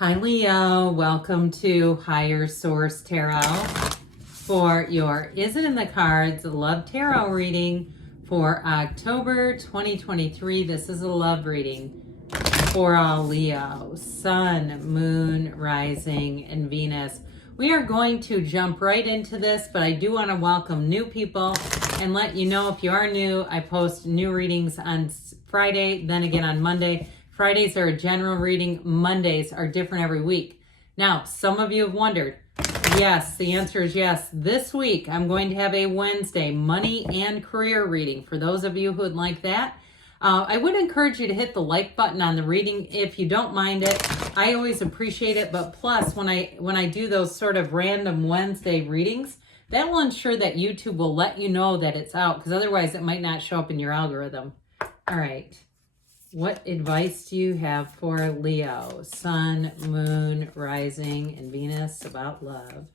Hi Leo, welcome to Higher Source Tarot for your Is It in the Cards Love Tarot reading for October 2023. This is a love reading for all Leo, Sun, Moon, Rising, and Venus. We are going to jump right into this, but I do want to welcome new people and let you know if you are new, I post new readings on Friday, then again on Monday. Fridays are a general reading. Mondays are different every week. Now, some of you have wondered. Yes, the answer is yes. This week, I'm going to have a Wednesday money and career reading. For those of you who would like that, I would encourage you to hit the like button on the reading if you don't mind it. I always appreciate it. But plus, when I do those sort of random Wednesday readings, that will ensure that YouTube will let you know that it's out, because otherwise it might not show up in your algorithm. All right. What advice do you have for Leo, Sun, Moon, Rising, and Venus about love?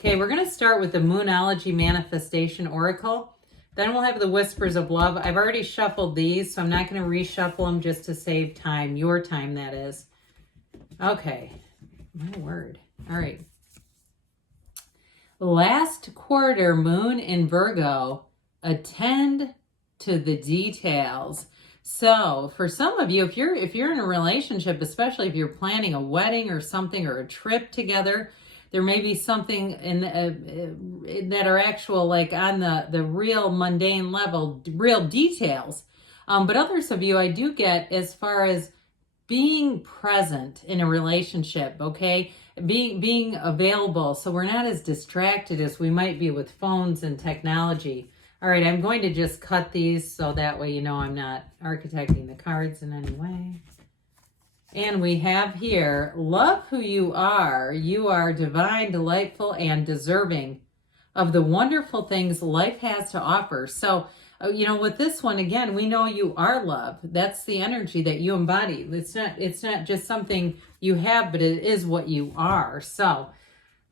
Okay, we're going to start with the Moonology Manifestation Oracle. Then we'll have the Whispers of Love. I've already shuffled these, so I'm not going to reshuffle them just to save time. Your time, that is. Okay, my word. All right. Last quarter, Moon in Virgo, attend to the details. So for some of you, if you're in a relationship, especially if you're planning a wedding or something or a trip together, there may be something in that are actual, like on the real mundane level, real details. But others of you, I do get as far as being present in a relationship, okay? Being available, so we're not as distracted as we might be with phones and technology. All right, I'm going to just cut these so that way you know I'm not architecting the cards in any way. And we have here, love who you are. You are divine, delightful, and deserving of the wonderful things life has to offer. So, with this one, again, we know you are love. That's the energy that you embody. It's not just something you have, but it is what you are. So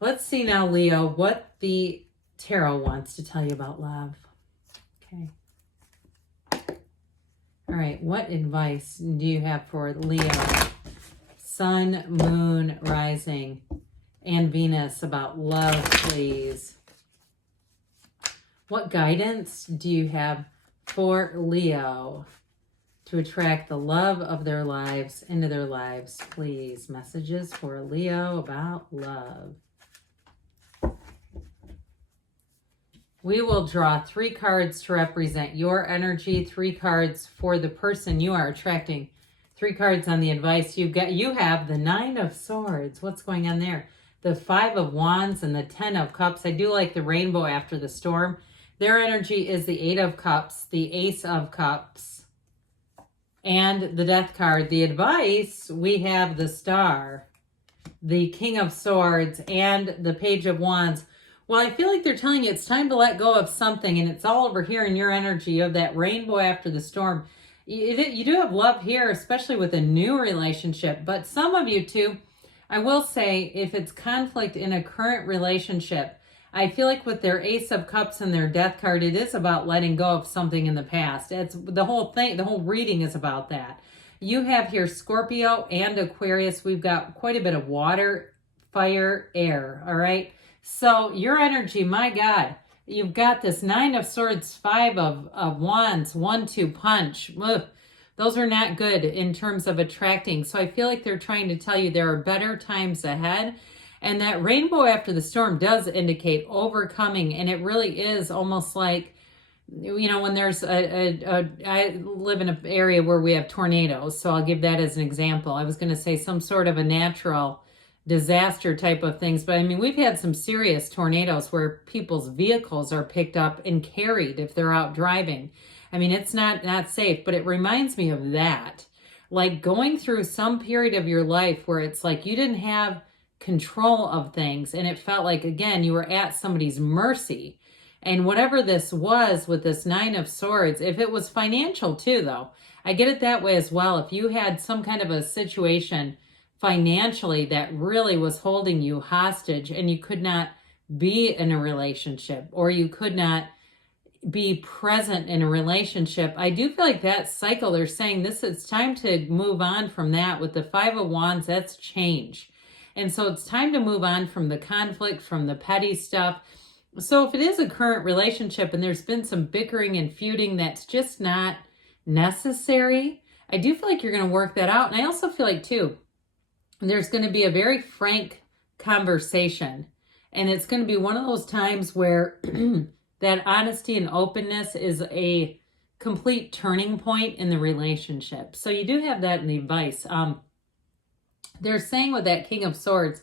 let's see now, Leo, what the tarot wants to tell you about love. Okay. All right, what advice do you have for Leo, Sun, Moon, Rising, and Venus about love, please? What guidance do you have for Leo to attract the love of their lives into their lives, please? Messages for Leo about love. We will draw 3 cards to represent your energy, 3 cards for the person you are attracting, 3 cards on the advice you get. You have the 9 of Swords. What's going on there? The 5 of Wands and the 10 of Cups. I do like the rainbow after the storm. Their energy is the 8 of Cups, the Ace of Cups, and the Death card. The advice, we have the Star, the King of Swords, and the Page of Wands. Well, I feel like they're telling you it's time to let go of something, and it's all over here in your energy of that rainbow after the storm. You do have love here, especially with a new relationship, but some of you too, I will say, if it's conflict in a current relationship, I feel like with their Ace of Cups and their Death card, it is about letting go of something in the past. It's the whole thing, the whole reading is about that. You have here Scorpio and Aquarius. We've got quite a bit of water, fire, air, all right? So your energy, my God, you've got this 9 of Swords, 5 of Wands, 1-2 punch. Ugh. Those are not good in terms of attracting. So I feel like they're trying to tell you there are better times ahead. And that rainbow after the storm does indicate overcoming. And it really is almost like, when there's I live in an area where we have tornadoes. So I'll give that as an example. I was going to say some sort of a natural disaster type of things. But I mean, we've had some serious tornadoes where people's vehicles are picked up and carried if they're out driving. I mean, it's not safe, but it reminds me of that. Like going through some period of your life where it's like you didn't have control of things, and it felt like, again, you were at somebody's mercy. And whatever this was with this 9 of Swords, if it was financial too, though, I get it that way as well. If you had some kind of a situation financially that really was holding you hostage and you could not be in a relationship, or you could not be present in a relationship. I do feel like that cycle, they're saying it's time to move on from that. With the Five of Wands, that's change. And so it's time to move on from the conflict, from the petty stuff. So if it is a current relationship and there's been some bickering and feuding that's just not necessary, I do feel like you're going to work that out. And I also feel like, too, there's going to be a very frank conversation. And it's going to be one of those times where that honesty and openness is a complete turning point in the relationship. So you do have that in the advice. They're saying with that King of Swords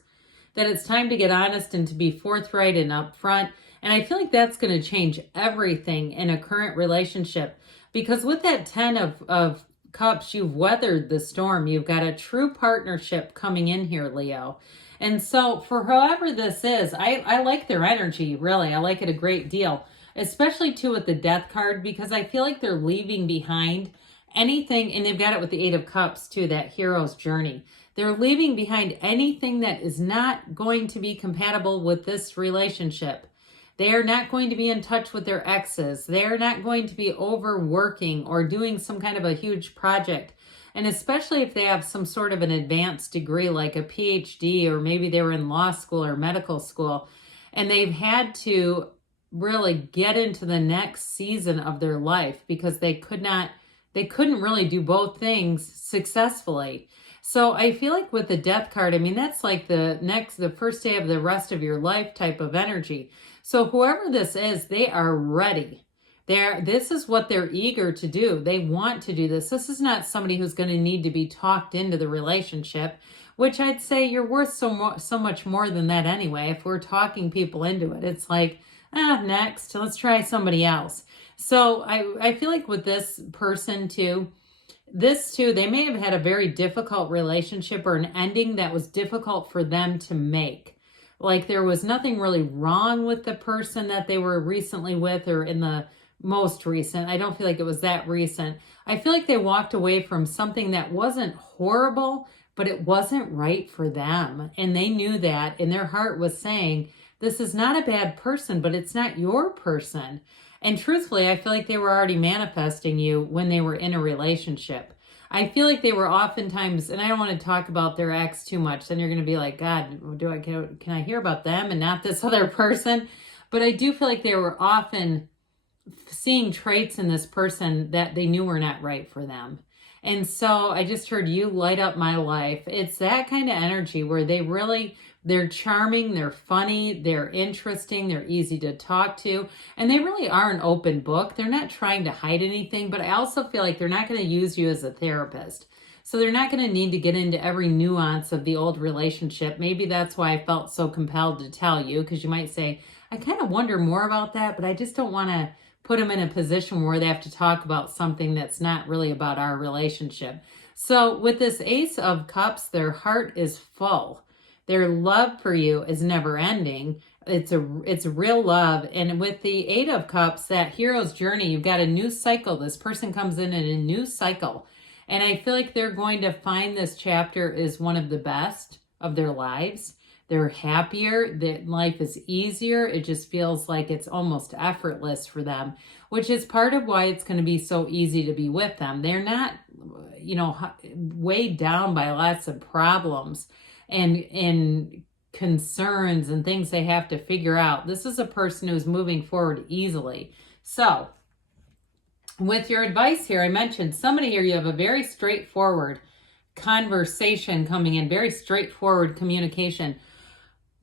that it's time to get honest and to be forthright and upfront. And I feel like that's going to change everything in a current relationship. Because with that 10 of Cups, you've weathered the storm. You've got a true partnership coming in here, Leo. And so for whoever this is, I like their energy, really. I like it a great deal. Especially, too, with the Death card, because I feel like they're leaving behind anything, and they've got it with the Eight of Cups, too, that hero's journey. They're leaving behind anything that is not going to be compatible with this relationship. They are not going to be in touch with their exes. They're not going to be overworking or doing some kind of a huge project. And especially if they have some sort of an advanced degree like a PhD, or maybe they were in law school or medical school, and they've had to really get into the next season of their life because they couldn't really do both things successfully. So I feel like with the Death card, I mean, that's like the first day of the rest of your life type of energy. So whoever this is, they are ready. This is what they're eager to do. They want to do this. This is not somebody who's going to need to be talked into the relationship, which I'd say you're worth so much more than that anyway. If we're talking people into it, it's like, next, let's try somebody else. So I feel like with this person too, they may have had a very difficult relationship or an ending that was difficult for them to make. Like there was nothing really wrong with the person that they were recently with, or in the most recent. I don't feel like it was that recent. I feel like they walked away from something that wasn't horrible, but it wasn't right for them. And they knew that, and their heart was saying, this is not a bad person, but it's not your person. And truthfully, I feel like they were already manifesting you when they were in a relationship. I feel like they were oftentimes, and I don't want to talk about their ex too much, then you're going to be like, God, can I hear about them and not this other person? But I do feel like they were often seeing traits in this person that they knew were not right for them. And so I just heard you light up my life. It's that kind of energy where they're charming, they're funny, they're interesting, they're easy to talk to, and they really are an open book. They're not trying to hide anything, but I also feel like they're not going to use you as a therapist. So they're not going to need to get into every nuance of the old relationship. Maybe that's why I felt so compelled to tell you, because you might say, I kind of wonder more about that, but I just don't want to put them in a position where they have to talk about something that's not really about our relationship. So with this Ace of Cups, their heart is full. Their love for you is never ending. It's real love. And with the Eight of Cups, that hero's journey, you've got a new cycle. This person comes in a new cycle. And I feel like they're going to find this chapter is one of the best of their lives. They're happier, that life is easier. It just feels like it's almost effortless for them, which is part of why it's going to be so easy to be with them. They're not, weighed down by lots of problems and concerns and things they have to figure out. This is a person who's moving forward easily. So with your advice here, I mentioned somebody here, you have a very straightforward conversation coming in, very straightforward communication.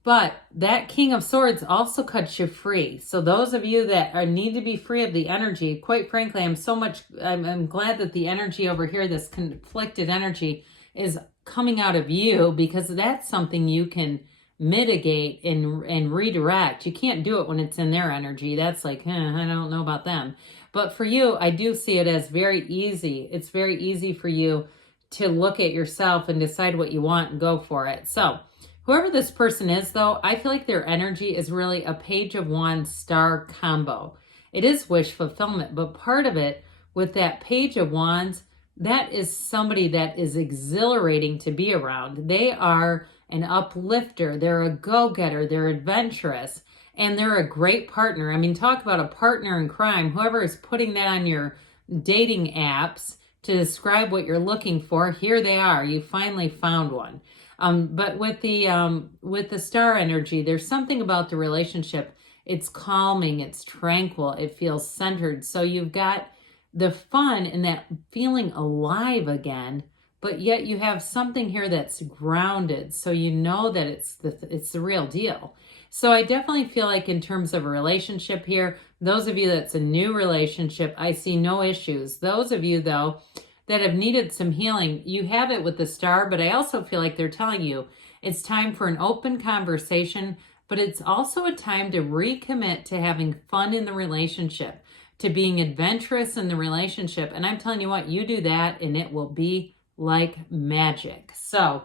But that King of Swords also cuts you free. So those of you that need to be free of the energy, quite frankly, I'm glad that the energy over here, this conflicted energy, is coming out of you, because that's something you can mitigate and redirect. You can't do it when it's in their energy. That's like, I don't know about them. But for you, I do see it as very easy. It's very easy for you to look at yourself and decide what you want and go for it. So whoever this person is, though, I feel like their energy is really a Page of Wands star combo. It is wish fulfillment, but part of it with that Page of Wands, that is somebody that is exhilarating to be around. They are an uplifter. They're a go-getter. They're adventurous. and they're a great partner. I mean, talk about a partner in crime. Whoever is putting that on your dating apps to describe what you're looking for, here they are. You finally found one. But with the star energy, there's something about the relationship. It's calming, it's tranquil, it feels centered. So you've got the fun and that feeling alive again, but yet you have something here that's grounded. So you know that it's the real deal. So I definitely feel like in terms of a relationship here, those of you that's a new relationship, I see no issues. Those of you though that have needed some healing, you have it with the star, but I also feel like they're telling you it's time for an open conversation, but it's also a time to recommit to having fun in the relationship, to being adventurous in the relationship. And I'm telling you what, you do that and it will be like magic. So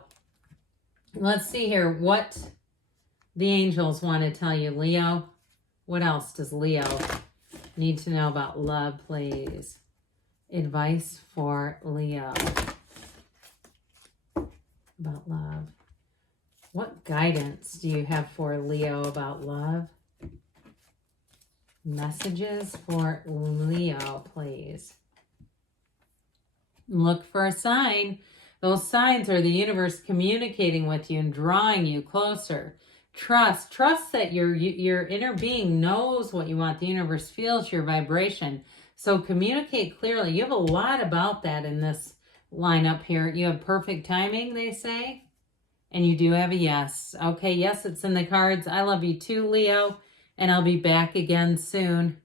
let's see here what the angels want to tell you, Leo. What else does Leo need to know about love, please? Advice for Leo about love. What guidance do you have for Leo about love? Messages for Leo, please. Look for a sign. Those signs are the universe communicating with you and drawing you closer. Trust that your inner being knows what you want. The universe feels your vibration. So communicate clearly. You have a lot about that in this lineup here. You have perfect timing, they say. And you do have a yes. Okay, yes, it's in the cards. I love you too, Leo. And I'll be back again soon.